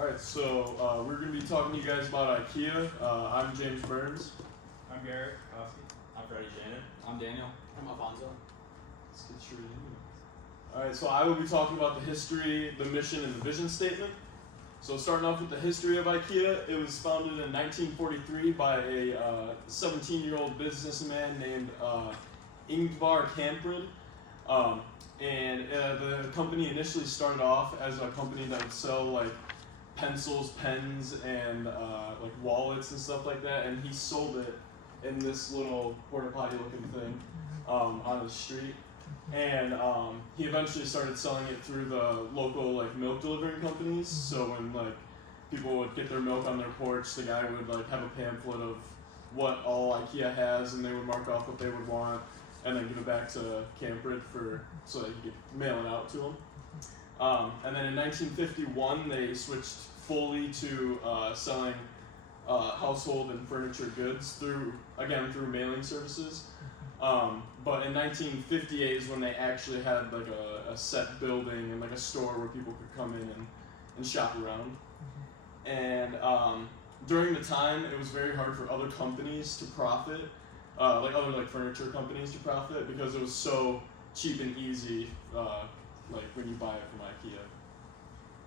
Alright, so we're going to be talking to you guys about IKEA. I'm James Burns. I'm Garrett Kowski. I'm Freddie Shannon. I'm Daniel. I'm Alfonso. Let's get straight into it. Alright, so I will be talking about the history, the mission, and the vision statement. So starting off with the history of IKEA, it was founded in 1943 by a 17-year-old businessman named Ingvar Kamprad. The company initially started off as a company that would sell like pencils, pens, and like wallets and stuff like that, and he sold it in this little porta potty looking thing on the street. And he eventually started selling it through the local like milk delivering companies. So when like people would get their milk on their porch, the guy would like have a pamphlet of what all IKEA has, and they would mark off what they would want, and then give it back to Kamprad so that he could mail it out to them. And then in 1951, they switched fully to selling household and furniture goods through mailing services. But in 1958 is when they actually had like a set building and like a store where people could come in and shop around. And during the time, it was very hard for other companies to profit, like other furniture companies to profit, because it was so cheap and easy, like when you buy it from IKEA.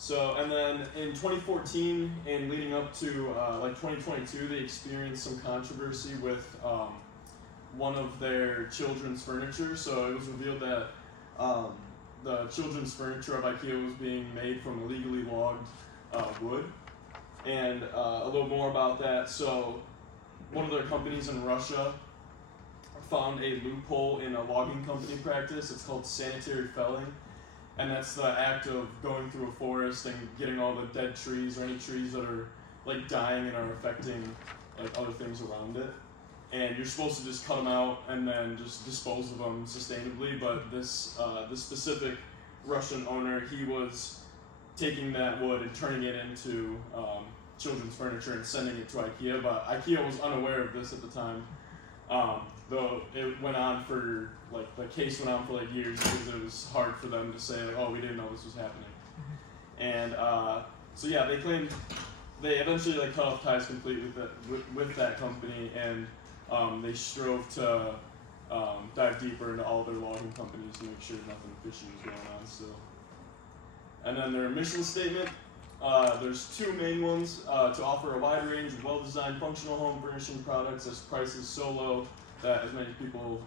So, and then in 2014 and leading up to like 2022, they experienced some controversy with one of their children's furniture. So it was revealed that the children's furniture of IKEA was being made from illegally logged wood. And a little more about that. So one of their companies in Russia found a loophole in a logging company practice. It's called sanitary felling. And that's the act of going through a forest and getting all the dead trees or any trees that are like dying and are affecting like other things around it. And you're supposed to just cut them out and then just dispose of them sustainably. But this specific Russian owner, he was taking that wood and turning it into children's furniture and sending it to IKEA. But IKEA was unaware of this at the time. Though it went on for the case went on for like years because it was hard for them to say like, oh, we didn't know this was happening. And so yeah, they claimed they eventually like cut off ties completely with that company, and they strove to dive deeper into all their logging companies to make sure nothing fishy was going on still. And then their mission statement. There's two main ones: to offer a wide range of well-designed functional home furnishing products at prices so low that as many people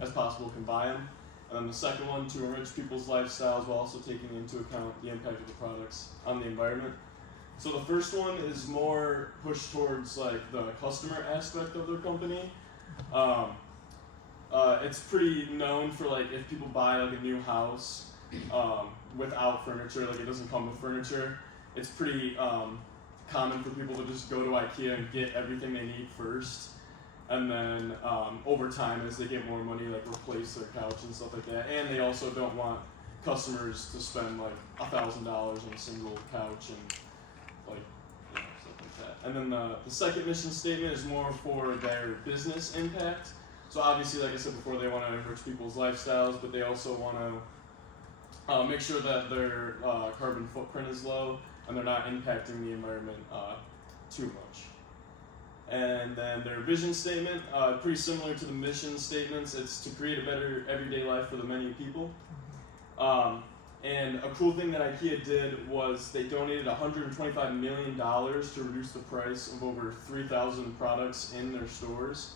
as possible can buy them. And then the second one, to enrich people's lifestyles while also taking into account the impact of the products on the environment. So the first one is more pushed towards like the customer aspect of their company. It's pretty known for like if people buy like a new house without furniture, like it doesn't come with furniture, it's pretty common for people to just go to IKEA and get everything they need first, and then over time as they get more money, like replace their couch and stuff like that. And they also don't want customers to spend like $1,000 on a single couch and stuff like that. And then the second mission statement is more for their business impact. So obviously, like I said before, they want to enrich people's lifestyles, but they also want to make sure that their carbon footprint is low and they're not impacting the environment too much. And then their vision statement, pretty similar to the mission statements. It's to create a better everyday life for the many people. And a cool thing that IKEA did was they donated $125 million to reduce the price of over 3,000 products in their stores.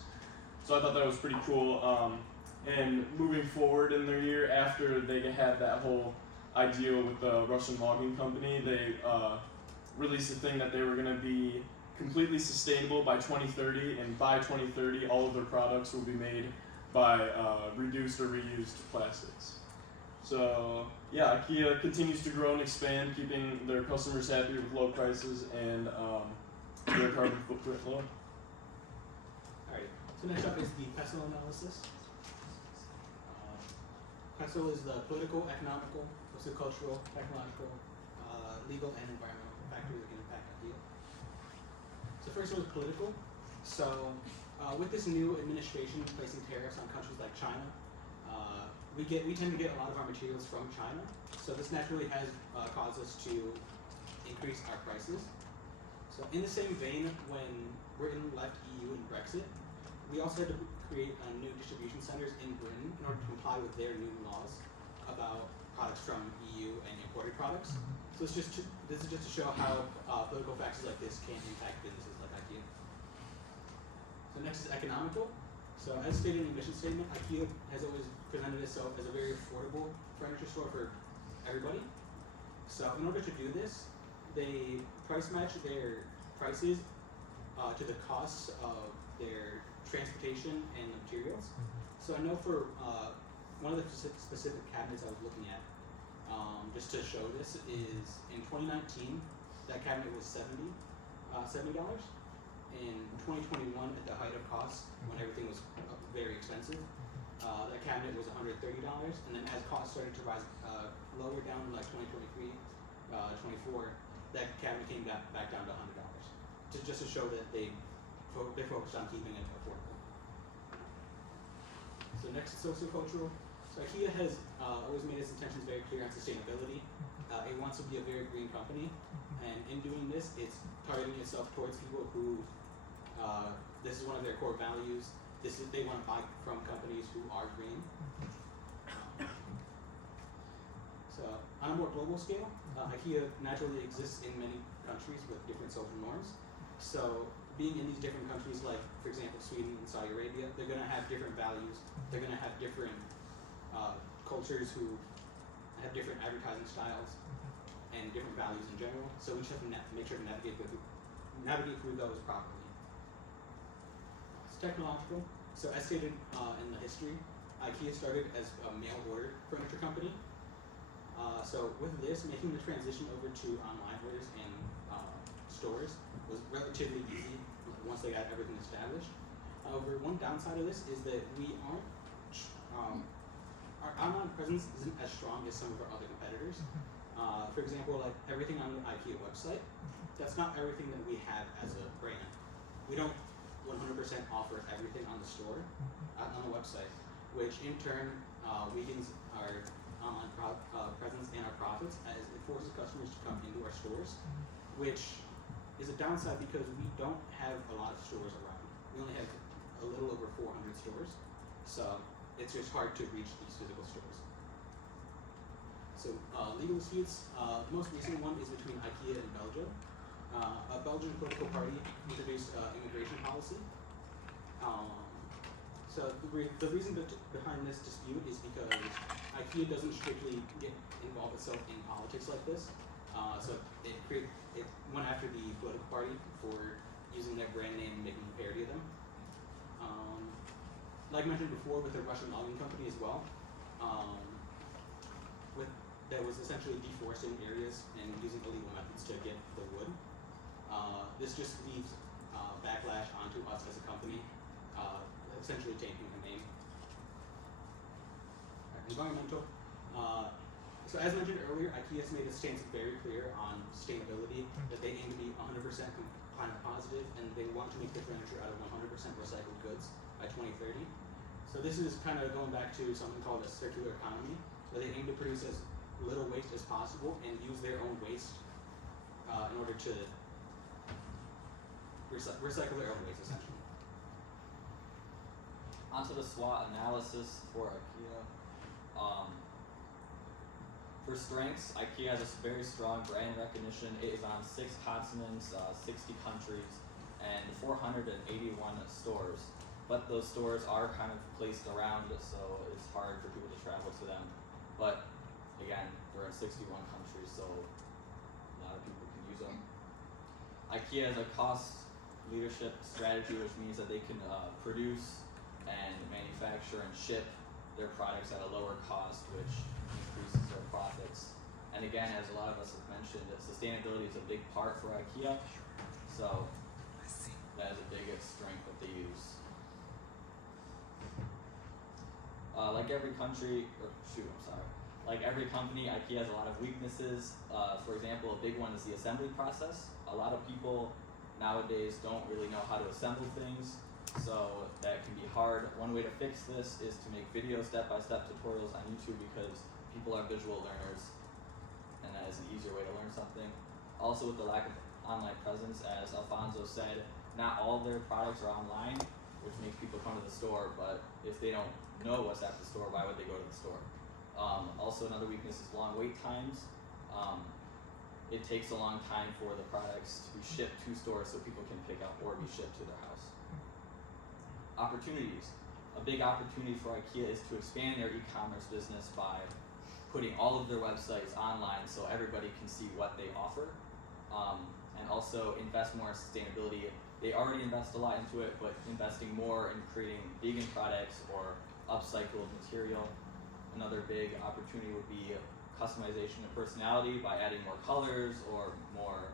So I thought that was pretty cool. And moving forward in their year, after they had that whole idea with the Russian logging company, they released a thing that they were going to be completely sustainable by 2030, and by 2030, all of their products will be made by reduced or reused plastics. So yeah, IKEA continues to grow and expand, keeping their customers happy with low prices and their carbon footprint low. Alright, so next up is the PESEL analysis. PESEL is the political, economical, sociocultural, technological, legal, and environmental factors that can impact IKEA. So first one is political. So with this new administration placing tariffs on countries like China, we tend to get a lot of our materials from China. So this naturally has caused us to increase our prices. So in the same vein, when Britain left EU and Brexit, we also had to create new distribution centers in Britain in order to comply with their new laws about products from EU and imported products. So this is just to show how political factors like this can impact businesses like IKEA. So next is economical. So as stated in the mission statement, IKEA has always presented itself as a very affordable furniture store for everybody. So in order to do this, they price match their prices to the costs of their transportation and materials. So I know for one of the specific cabinets I was looking at, just to show this, is in 2019, that cabinet was $70. In 2021, at the height of costs, when everything was very expensive, that cabinet was $130. And then as costs started to rise lower down, like 2023, 24, that cabinet came back down to $100. Just to show that they're focused on keeping it affordable. So next is sociocultural. So IKEA has always made its intentions very clear on sustainability. It wants to be a very green company, and in doing this, it's targeting itself towards people who this is one of their core values. They want to buy from companies who are green. So on a more global scale, IKEA naturally exists in many countries with different social norms. So being in these different countries, like for example Sweden and Saudi Arabia, they're going to have different values. They're going to have different cultures who have different advertising styles and different values in general. So we just have to make sure to navigate through those properly. It's technological. So as stated in the history, IKEA started as a mail order furniture company. So with this, making the transition over to online orders and stores was relatively easy once they got everything established. However, one downside of this is that we aren't, our online presence isn't as strong as some of our other competitors. For example, like everything on the IKEA website, that's not everything that we have as a brand. We don't 100% offer everything on the store, on the website, which in turn weakens our online presence and our profits, as it forces customers to come into our stores, which is a downside because we don't have a lot of stores around. We only have a little over 400 stores, so it's just hard to reach these physical stores. So legal disputes, the most recent one is between IKEA and Belgium. A Belgian political party introduced immigration policy. So the reason behind this dispute is because IKEA doesn't strictly get involved itself in politics like this. So it went after the political party for using their brand name and making a parody of them. Like mentioned before, with the Russian logging company as well, that was essentially deforesting areas and using illegal methods to get the wood. This just leaves backlash onto us as a company, essentially taking the name. Environmental. So as mentioned earlier, IKEA has made its stance very clear on sustainability, that they aim to be 100% climate positive, and they want to make the furniture out of 100% recycled goods by 2030. So this is kind of going back to something called a circular economy, where they aim to produce as little waste as possible and use their own waste in order to recycle their own waste, essentially. Onto the SWOT analysis for IKEA. For strengths, IKEA has a very strong brand recognition. It is on 6 continents, 60 countries, and 481 stores. But those stores are kind of placed around, so it's hard for people to travel to them. But again, they're in 61 countries, so a lot of people can use them. IKEA has a cost leadership strategy, which means that they can produce and manufacture and ship their products at a lower cost, which increases their profits. And again, as a lot of us have mentioned, sustainability is a big part for IKEA, so that is the biggest strength that they use. Like every country, like every company, IKEA has a lot of weaknesses. For example, a big one is the assembly process. A lot of people nowadays don't really know how to assemble things, so that can be hard. One way to fix this is to make video step-by-step tutorials on YouTube, because people are visual learners, and that is an easier way to learn something. Also, with the lack of online presence, as Alfonso said, not all of their products are online, which makes people come to the store. But if they don't know what's at the store, why would they go to the store? Also, another weakness is long wait times. It takes a long time for the products to be shipped to stores so people can pick up or be shipped to their house. Opportunities. A big opportunity for IKEA is to expand their e-commerce business by putting all of their websites online so everybody can see what they offer, and also invest more in sustainability. They already invest a lot into it, but investing more in creating vegan products or upcycled material. Another big opportunity would be customization of personality by adding more colors or more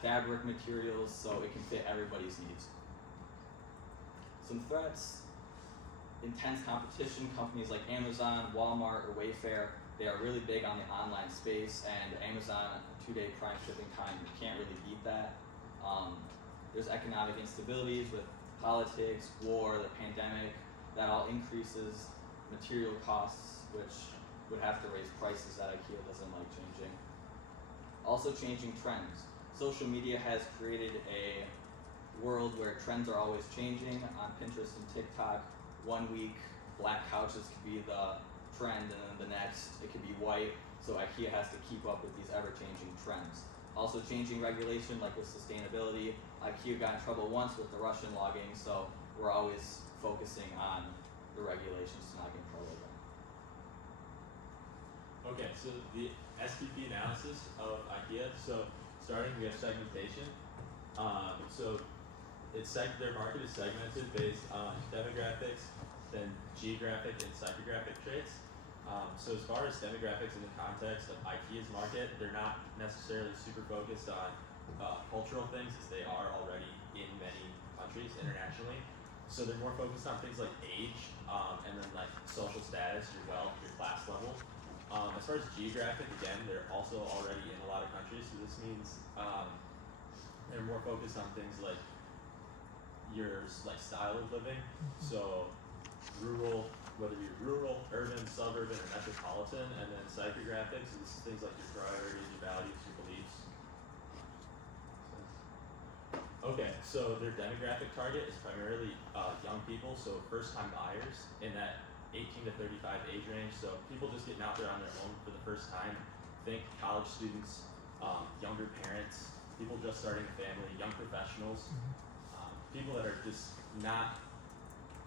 fabric materials so it can fit everybody's needs. Some threats: intense competition. Companies like Amazon, Walmart, or Wayfair, they are really big on the online space, and Amazon, 2-day prime shipping time, you can't really beat that. There's economic instabilities with politics, war, the pandemic, that all increases material costs, which would have to raise prices that IKEA doesn't like changing. Also, changing trends. Social media has created a world where trends are always changing. On Pinterest and TikTok, one week black couches could be the trend, and then the next it could be white. So IKEA has to keep up with these ever-changing trends. Also, changing regulation, like with sustainability. IKEA got in trouble once with the Russian logging, so we're always focusing on the regulations to not get in trouble again. Okay, so the SPP analysis of IKEA. So starting, we have segmentation. So their market is segmented based on demographics, then geographic and psychographic traits. So as far as demographics in the context of IKEA's market, they're not necessarily super focused on cultural things, as they are already in many countries internationally. So they're more focused on things like age, and then like social status, your wealth, your class level. As far as geographic, again, they're also already in a lot of countries, so this means they're more focused on things like your like style of living. So rural, whether you're rural, urban, suburban, or metropolitan, and then psychographics, so this is things like your priorities, your values, your beliefs. Okay, so their demographic target is primarily young people, so first-time buyers in that 18 to 35 age range. So people just getting out there on their own for the first time. Think college students, younger parents, people just starting a family, young professionals, people that are just not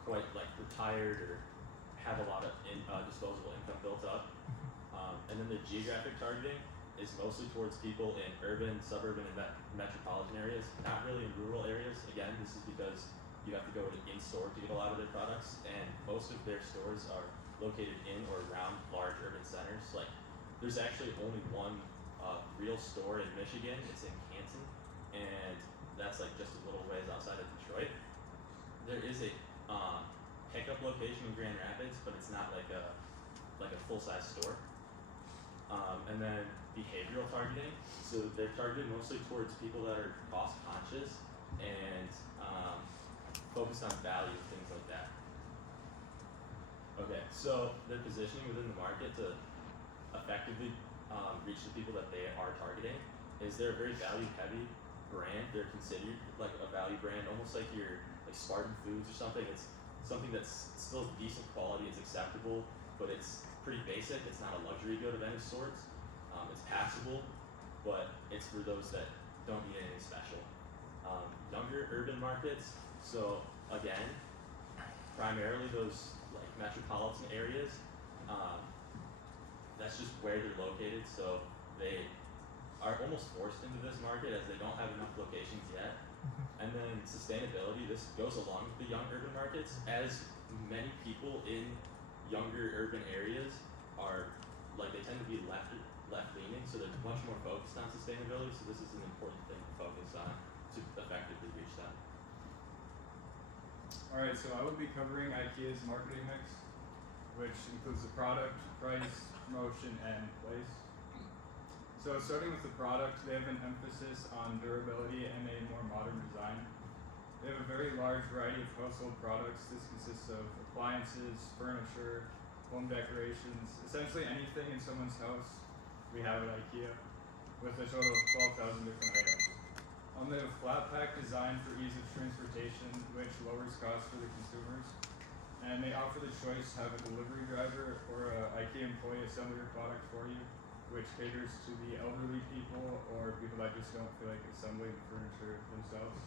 quite like retired or have a lot of disposable income built up. And then the geographic targeting is mostly towards people in urban, suburban, and metropolitan areas, not really in rural areas. Again, this is because you have to go to in-store to get a lot of their products, and most of their stores are located in or around large urban centers. Like, there's actually only one real store in Michigan. It's in Canton, and that's like just a little ways outside of Detroit. There is a pickup location in Grand Rapids, but it's not like a full-size store. And then behavioral targeting. So they're targeted mostly towards people that are cost conscious and focused on value, things like that. Okay, so their positioning within the market to effectively reach the people that they are targeting is they're a very value-heavy brand. They're considered like a value brand, almost like your like Spartan Foods or something. It's something that's still decent quality. It's acceptable, but it's pretty basic. It's not a luxury good of any sorts. It's passable, but it's for those that don't need anything special. Younger urban markets. So again, primarily those like metropolitan areas. That's just where they're located. So they are almost forced into this market as they don't have enough locations yet. And then sustainability. This goes along with the young urban markets, as many people in younger urban areas are like they tend to be left leaning, so they're much more focused on sustainability. So this is an important thing to focus on to effectively reach them. Alright, so I will be covering IKEA's marketing mix, which includes the product, price, promotion, and place. So starting with the product, they have an emphasis on durability and a more modern design. They have a very large variety of household products. This consists of appliances, furniture, home decorations, essentially anything in someone's house we have at IKEA, with a total of 12,000 designed for ease of transportation, which lowers costs for the consumers. And they offer the choice to have a delivery driver or a IKEA employee assemble your product for you, which caters to the elderly people or people that just don't feel like assembling the furniture themselves.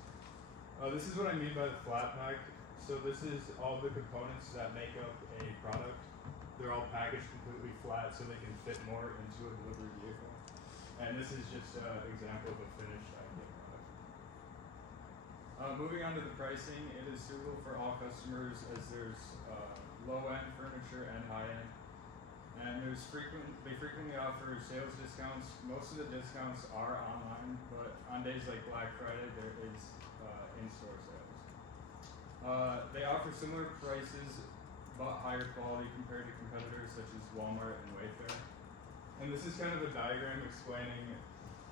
This is what I mean by the flat pack. So this is all the components that make up a product. They're all packaged completely flat so they can fit more into a delivery vehicle. And this is just an example of a finished IKEA product. Moving on to the pricing, it is suitable for all customers as there's low-end furniture and high-end. And they frequently offer sales discounts. Most of the discounts are online, but on days like Black Friday, there is in-store sales. They offer similar prices, but higher quality compared to competitors such as Walmart and Wayfair. And this is kind of a diagram explaining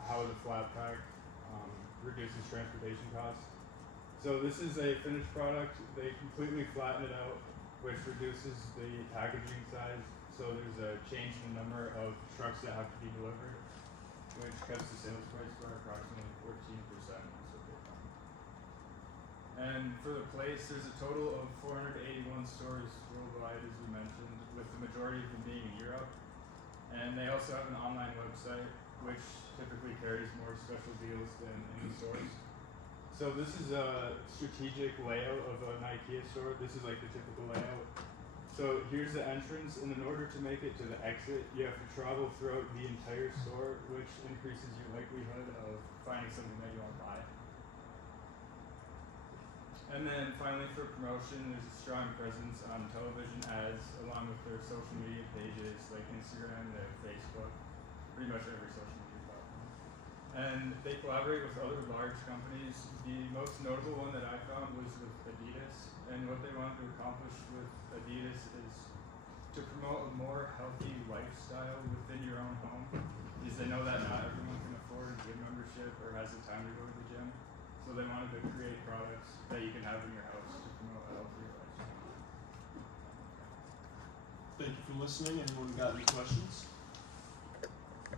how the flat pack reduces transportation costs. So this is a finished product. They completely flatten it out, which reduces the packaging size. So there's a change in the number of trucks that have to be delivered, which cuts the sales price by approximately 14%. That's what they found. And for the place, there's a total of 481 stores worldwide, as we mentioned, with the majority of them being in Europe. And they also have an online website, which typically carries more special deals than any stores. So this is a strategic layout of an IKEA store. This is like the typical layout. So here's the entrance, and in order to make it to the exit, you have to travel throughout the entire store, which increases your likelihood of finding something that you want to buy. And then finally, for promotion, there's a strong presence on television ads, along with their social media pages like Instagram, their Facebook, pretty much every social media platform. And they collaborate with other large companies. The most notable one that I found was with Adidas. And what they wanted to accomplish with Adidas is to promote a more healthy lifestyle within your own home. Because they know that not everyone can afford a gym membership or has the time to go to the gym. So they wanted to create products that you can have in your house to promote a healthier lifestyle. Thank you for listening. Anyone got any questions?